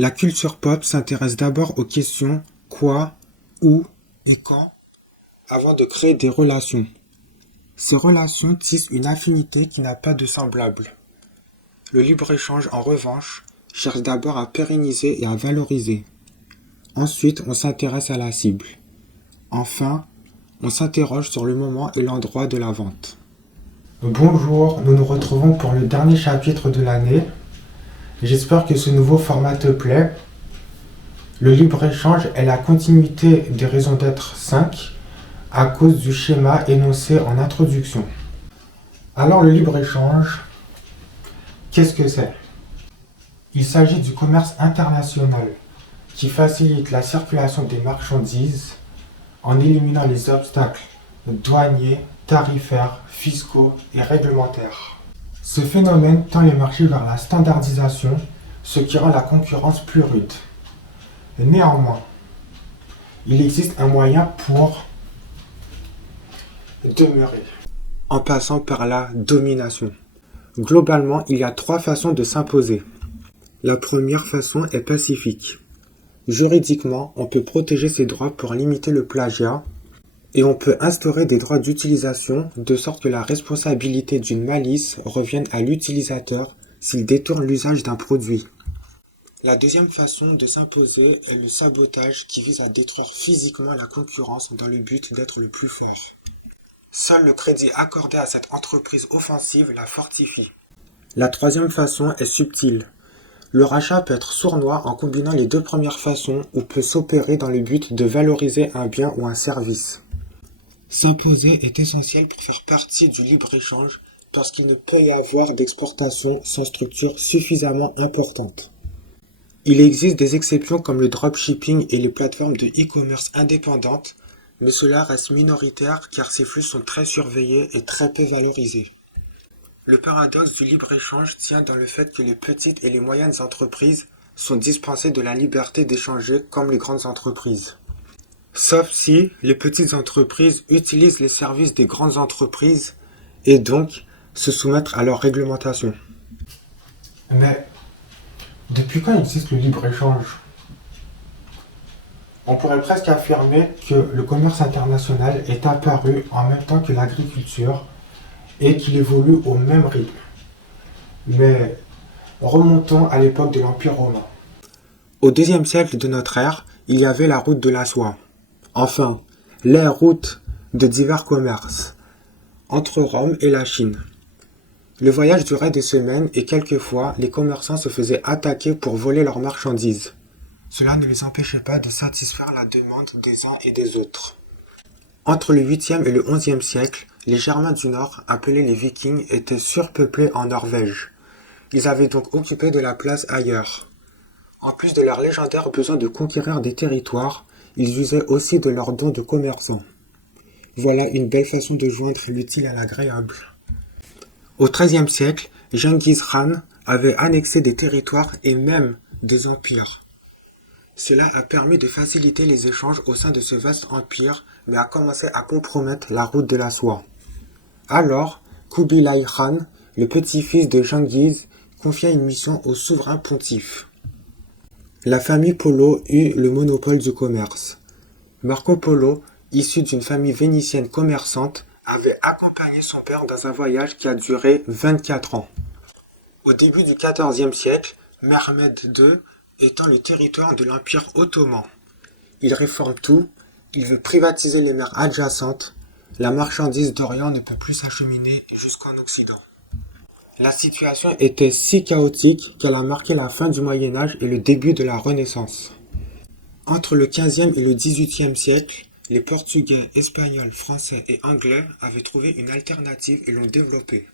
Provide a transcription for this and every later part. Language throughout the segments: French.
La culture pop s'intéresse d'abord aux questions quoi, où et quand avant de créer des relations. Ces relations tissent une affinité qui n'a pas de semblable. Le libre-échange, en revanche, cherche d'abord à pérenniser et à valoriser. Ensuite, on s'intéresse à la cible. Enfin, on s'interroge sur le moment et l'endroit de la vente. Bonjour, nous nous retrouvons pour le dernier chapitre de l'année. J'espère que ce nouveau format te plaît. Le libre-échange est la continuité des raisons d'être 5 à cause du schéma énoncé en introduction. Alors le libre-échange, qu'est-ce que c'est? Il s'agit du commerce international qui facilite la circulation des marchandises en éliminant les obstacles douaniers, tarifaires, fiscaux et réglementaires. Ce phénomène tend les marchés vers la standardisation, ce qui rend la concurrence plus rude. Néanmoins, il existe un moyen pour demeurer, en passant par la domination. Globalement, il y a 3 façons de s'imposer. La première façon est pacifique. Juridiquement, on peut protéger ses droits pour limiter le plagiat et on peut instaurer des droits d'utilisation de sorte que la responsabilité d'une malice revienne à l'utilisateur s'il détourne l'usage d'un produit. La deuxième façon de s'imposer est le sabotage qui vise à détruire physiquement la concurrence dans le but d'être le plus fort. Seul le crédit accordé à cette entreprise offensive la fortifie. La troisième façon est subtile. Le rachat peut être sournois en combinant les 2 premières façons ou peut s'opérer dans le but de valoriser un bien ou un service. S'imposer est essentiel pour faire partie du libre-échange parce qu'il ne peut y avoir d'exportation sans structure suffisamment importante. Il existe des exceptions comme le dropshipping et les plateformes de e-commerce indépendantes, mais cela reste minoritaire car ces flux sont très surveillés et très peu valorisés. Le paradoxe du libre-échange tient dans le fait que les petites et les moyennes entreprises sont dispensées de la liberté d'échanger comme les grandes entreprises. Sauf si les petites entreprises utilisent les services des grandes entreprises et donc se soumettent à leur réglementation. Mais depuis quand existe le libre-échange? On pourrait presque affirmer que le commerce international est apparu en même temps que l'agriculture et qu'il évolue au même rythme. Mais remontons à l'époque de l'Empire romain. Au IIe siècle de notre ère, il y avait la route de la soie. Enfin, les routes de divers commerces entre Rome et la Chine. Le voyage durait des semaines et quelquefois les commerçants se faisaient attaquer pour voler leurs marchandises. Cela ne les empêchait pas de satisfaire la demande des uns et des autres. Entre le 8e et le 11e siècle, les Germains du Nord, appelés les Vikings, étaient surpeuplés en Norvège. Ils avaient donc occupé de la place ailleurs. En plus de leur légendaire besoin de conquérir des territoires, ils usaient aussi de leurs dons de commerçants. Voilà une belle façon de joindre l'utile à l'agréable. Au XIIIe siècle, Gengis Khan avait annexé des territoires et même des empires. Cela a permis de faciliter les échanges au sein de ce vaste empire, mais a commencé à compromettre la route de la soie. Alors, Kubilai Khan, le petit-fils de Gengis, confia une mission au souverain pontife. La famille Polo eut le monopole du commerce. Marco Polo, issu d'une famille vénitienne commerçante, avait accompagné son père dans un voyage qui a duré 24 ans. Au début du XIVe siècle, Mehmed II étend le territoire de l'Empire ottoman. Il réforme tout, il veut privatiser les mers adjacentes, la marchandise d'Orient ne peut plus s'acheminer jusqu'en Occident. La situation était si chaotique qu'elle a marqué la fin du Moyen-Âge et le début de la Renaissance. Entre le XVe et le XVIIIe siècle, les Portugais, Espagnols, Français et Anglais avaient trouvé une alternative et l'ont développée.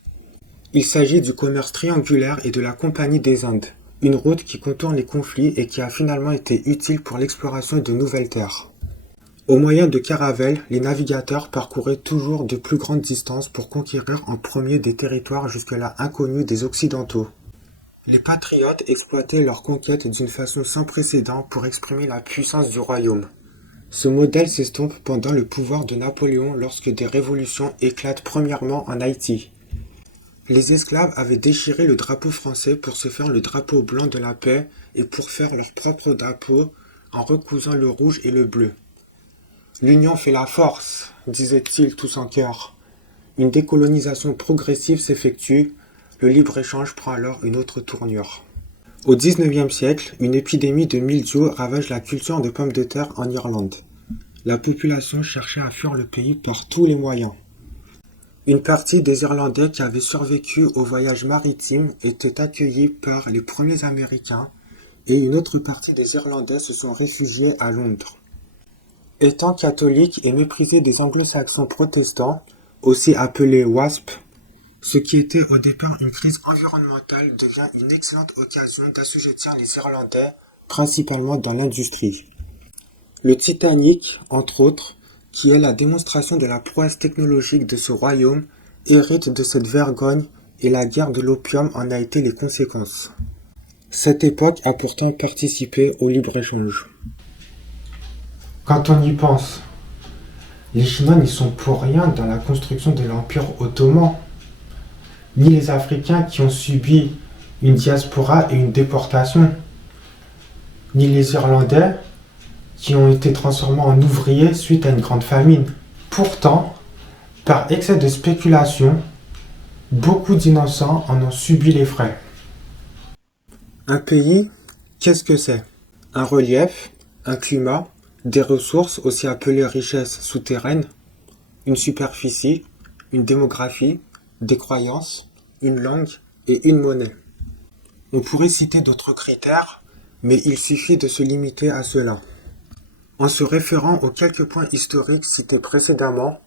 Il s'agit du commerce triangulaire et de la Compagnie des Indes, une route qui contourne les conflits et qui a finalement été utile pour l'exploration de nouvelles terres. Au moyen de caravelles, les navigateurs parcouraient toujours de plus grandes distances pour conquérir en premier des territoires jusque-là inconnus des Occidentaux. Les patriotes exploitaient leur conquête d'une façon sans précédent pour exprimer la puissance du royaume. Ce modèle s'estompe pendant le pouvoir de Napoléon lorsque des révolutions éclatent premièrement en Haïti. Les esclaves avaient déchiré le drapeau français pour se faire le drapeau blanc de la paix et pour faire leur propre drapeau en recousant le rouge et le bleu. L'union fait la force, disaient-ils tous en chœur. Une décolonisation progressive s'effectue, le libre-échange prend alors une autre tournure. Au XIXe siècle, une épidémie de mildiou ravage la culture de pommes de terre en Irlande. La population cherchait à fuir le pays par tous les moyens. Une partie des Irlandais qui avaient survécu au voyage maritime étaient accueillis par les premiers Américains et une autre partie des Irlandais se sont réfugiés à Londres. Étant catholiques et méprisés des anglo-saxons protestants, aussi appelés WASP, ce qui était au départ une crise environnementale devient une excellente occasion d'assujettir les Irlandais, principalement dans l'industrie. Le Titanic, entre autres, qui est la démonstration de la prouesse technologique de ce royaume, hérite de cette vergogne et la guerre de l'opium en a été les conséquences. Cette époque a pourtant participé au libre-échange. Quand on y pense, les Chinois n'y sont pour rien dans la construction de l'Empire ottoman, ni les Africains qui ont subi une diaspora et une déportation, ni les Irlandais qui ont été transformés en ouvriers suite à une grande famine. Pourtant, par excès de spéculation, beaucoup d'innocents en ont subi les frais. Un pays, qu'est-ce que c'est? Un relief, un climat, des ressources aussi appelées richesses souterraines, une superficie, une démographie, des croyances, une langue et une monnaie. On pourrait citer d'autres critères, mais il suffit de se limiter à cela. En se référant aux quelques points historiques cités précédemment,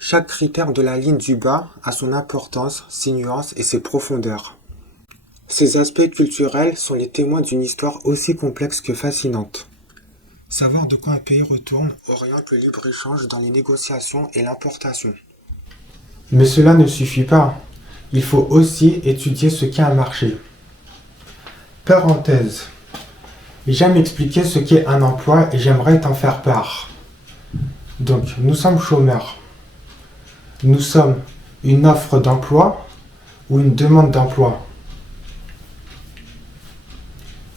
chaque critère de la ligne du bas a son importance, ses nuances et ses profondeurs. Ces aspects culturels sont les témoins d'une histoire aussi complexe que fascinante. Savoir de quoi un pays retourne oriente le libre-échange dans les négociations et l'importation. Mais cela ne suffit pas. Il faut aussi étudier ce qu'est un marché. Parenthèse. J'aime expliquer ce qu'est un emploi et j'aimerais t'en faire part. Donc, nous sommes chômeurs. Nous sommes une offre d'emploi ou une demande d'emploi?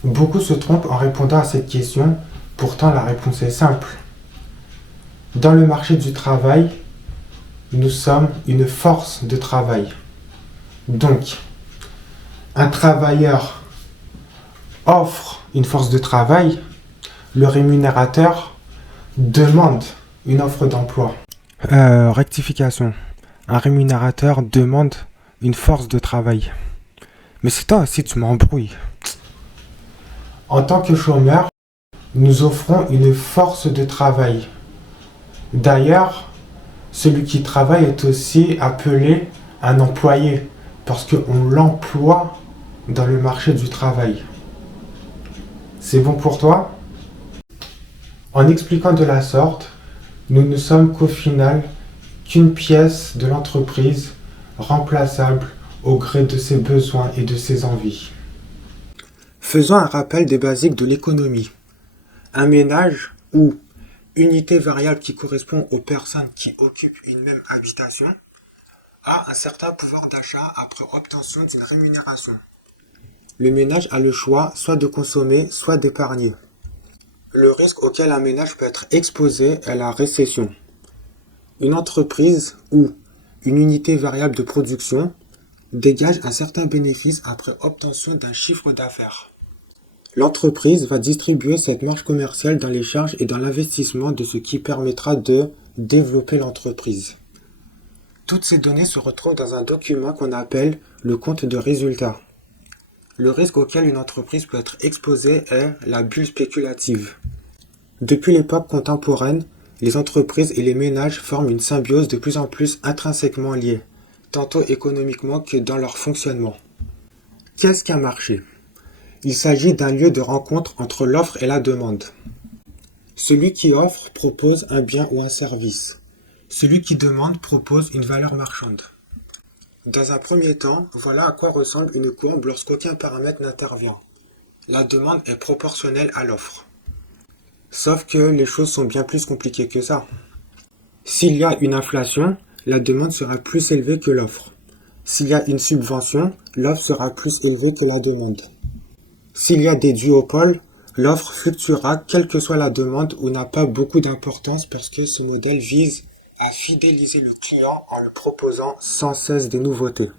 Beaucoup se trompent en répondant à cette question, pourtant la réponse est simple. Dans le marché du travail, nous sommes une force de travail. Donc, un travailleur offre une force de travail, le rémunérateur demande une offre d'emploi. Rectification. Un rémunérateur demande une force de travail. Mais c'est toi aussi, tu m'embrouilles. En tant que chômeur, nous offrons une force de travail. D'ailleurs, celui qui travaille est aussi appelé un employé, parce qu'on l'emploie dans le marché du travail. C'est bon pour toi? En expliquant de la sorte, nous ne sommes qu'au final qu'une pièce de l'entreprise remplaçable au gré de ses besoins et de ses envies. Faisons un rappel des basiques de l'économie. Un ménage ou unité variable qui correspond aux personnes qui occupent une même habitation a un certain pouvoir d'achat après obtention d'une rémunération. Le ménage a le choix soit de consommer, soit d'épargner. Le risque auquel un ménage peut être exposé est la récession. Une entreprise ou une unité variable de production dégage un certain bénéfice après obtention d'un chiffre d'affaires. L'entreprise va distribuer cette marge commerciale dans les charges et dans l'investissement de ce qui permettra de développer l'entreprise. Toutes ces données se retrouvent dans un document qu'on appelle le compte de résultat. Le risque auquel une entreprise peut être exposée est la bulle spéculative. Depuis l'époque contemporaine, les entreprises et les ménages forment une symbiose de plus en plus intrinsèquement liée, tantôt économiquement que dans leur fonctionnement. Qu'est-ce qu'un marché? Il s'agit d'un lieu de rencontre entre l'offre et la demande. Celui qui offre propose un bien ou un service. Celui qui demande propose une valeur marchande. Dans un premier temps, voilà à quoi ressemble une courbe lorsqu'aucun paramètre n'intervient. La demande est proportionnelle à l'offre. Sauf que les choses sont bien plus compliquées que ça. S'il y a une inflation, la demande sera plus élevée que l'offre. S'il y a une subvention, l'offre sera plus élevée que la demande. S'il y a des duopoles, l'offre fluctuera quelle que soit la demande ou n'a pas beaucoup d'importance parce que ce modèle vise à fidéliser le client en lui proposant sans cesse des nouveautés.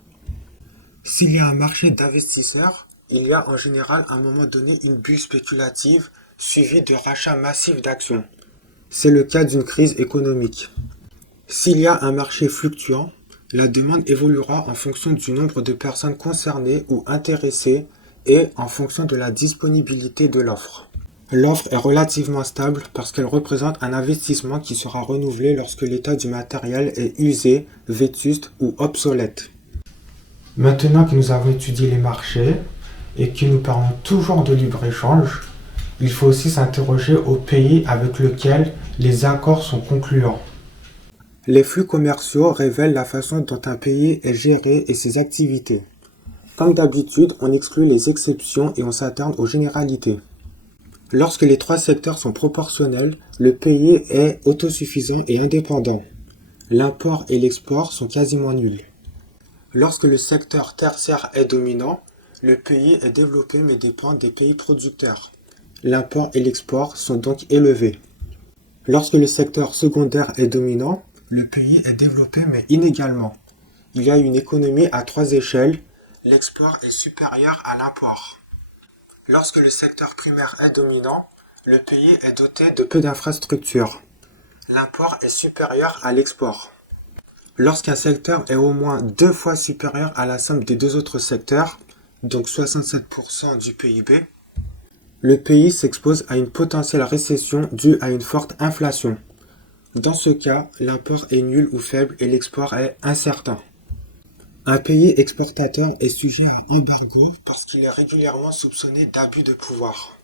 S'il y a un marché d'investisseurs, il y a en général à un moment donné une bulle spéculative suivie de rachats massifs d'actions. C'est le cas d'une crise économique. S'il y a un marché fluctuant, la demande évoluera en fonction du nombre de personnes concernées ou intéressées et en fonction de la disponibilité de l'offre. L'offre est relativement stable parce qu'elle représente un investissement qui sera renouvelé lorsque l'état du matériel est usé, vétuste ou obsolète. Maintenant que nous avons étudié les marchés et que nous parlons toujours de libre-échange, il faut aussi s'interroger au pays avec lequel les accords sont concluants. Les flux commerciaux révèlent la façon dont un pays est géré et ses activités. Comme d'habitude, on exclut les exceptions et on s'attarde aux généralités. Lorsque les trois secteurs sont proportionnels, le pays est autosuffisant et indépendant. L'import et l'export sont quasiment nuls. Lorsque le secteur tertiaire est dominant, le pays est développé mais dépend des pays producteurs. L'import et l'export sont donc élevés. Lorsque le secteur secondaire est dominant, le pays est développé mais inégalement. Il y a une économie à trois échelles, l'export est supérieur à l'import. Lorsque le secteur primaire est dominant, le pays est doté de peu d'infrastructures. L'import est supérieur à l'export. Lorsqu'un secteur est au moins 2 fois supérieur à la somme des deux autres secteurs, donc 67% du PIB, le pays s'expose à une potentielle récession due à une forte inflation. Dans ce cas, l'import est nul ou faible et l'export est incertain. Un pays exportateur est sujet à embargo parce qu'il est régulièrement soupçonné d'abus de pouvoir.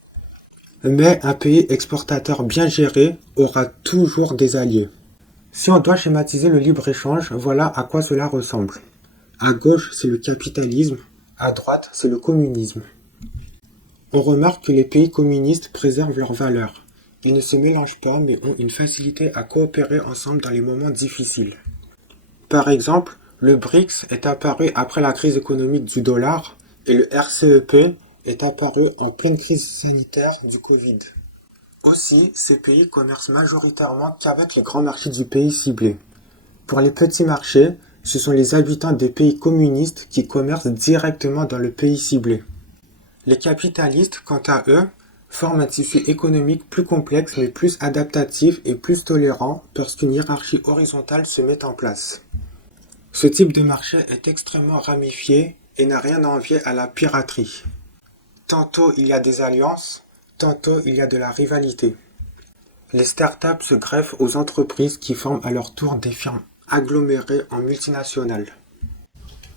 Mais un pays exportateur bien géré aura toujours des alliés. Si on doit schématiser le libre-échange, voilà à quoi cela ressemble. À gauche, c'est le capitalisme, à droite, c'est le communisme. On remarque que les pays communistes préservent leurs valeurs. Ils ne se mélangent pas mais ont une facilité à coopérer ensemble dans les moments difficiles. Par exemple, le BRICS est apparu après la crise économique du dollar et le RCEP est apparu en pleine crise sanitaire du Covid. Aussi, ces pays commercent majoritairement qu'avec les grands marchés du pays ciblé. Pour les petits marchés, ce sont les habitants des pays communistes qui commercent directement dans le pays ciblé. Les capitalistes, quant à eux, forment un tissu économique plus complexe mais plus adaptatif et plus tolérant parce qu'une hiérarchie horizontale se met en place. Ce type de marché est extrêmement ramifié et n'a rien à envier à la piraterie. Tantôt il y a des alliances, tantôt il y a de la rivalité. Les startups se greffent aux entreprises qui forment à leur tour des firmes agglomérées en multinationales.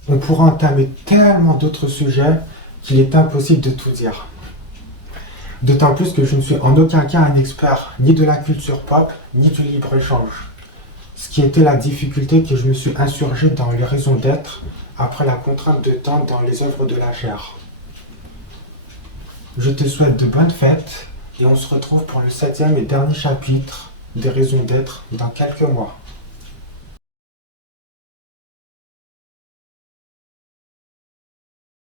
On pourra entamer tellement d'autres sujets qu'il est impossible de tout dire. D'autant plus que je ne suis en aucun cas un expert ni de la culture pop ni du libre-échange. Ce qui était la difficulté que je me suis insurgé dans les raisons d'être après la contrainte de temps dans les œuvres de la chaire. Je te souhaite de bonnes fêtes et on se retrouve pour le 7e et dernier chapitre des raisons d'être dans quelques mois.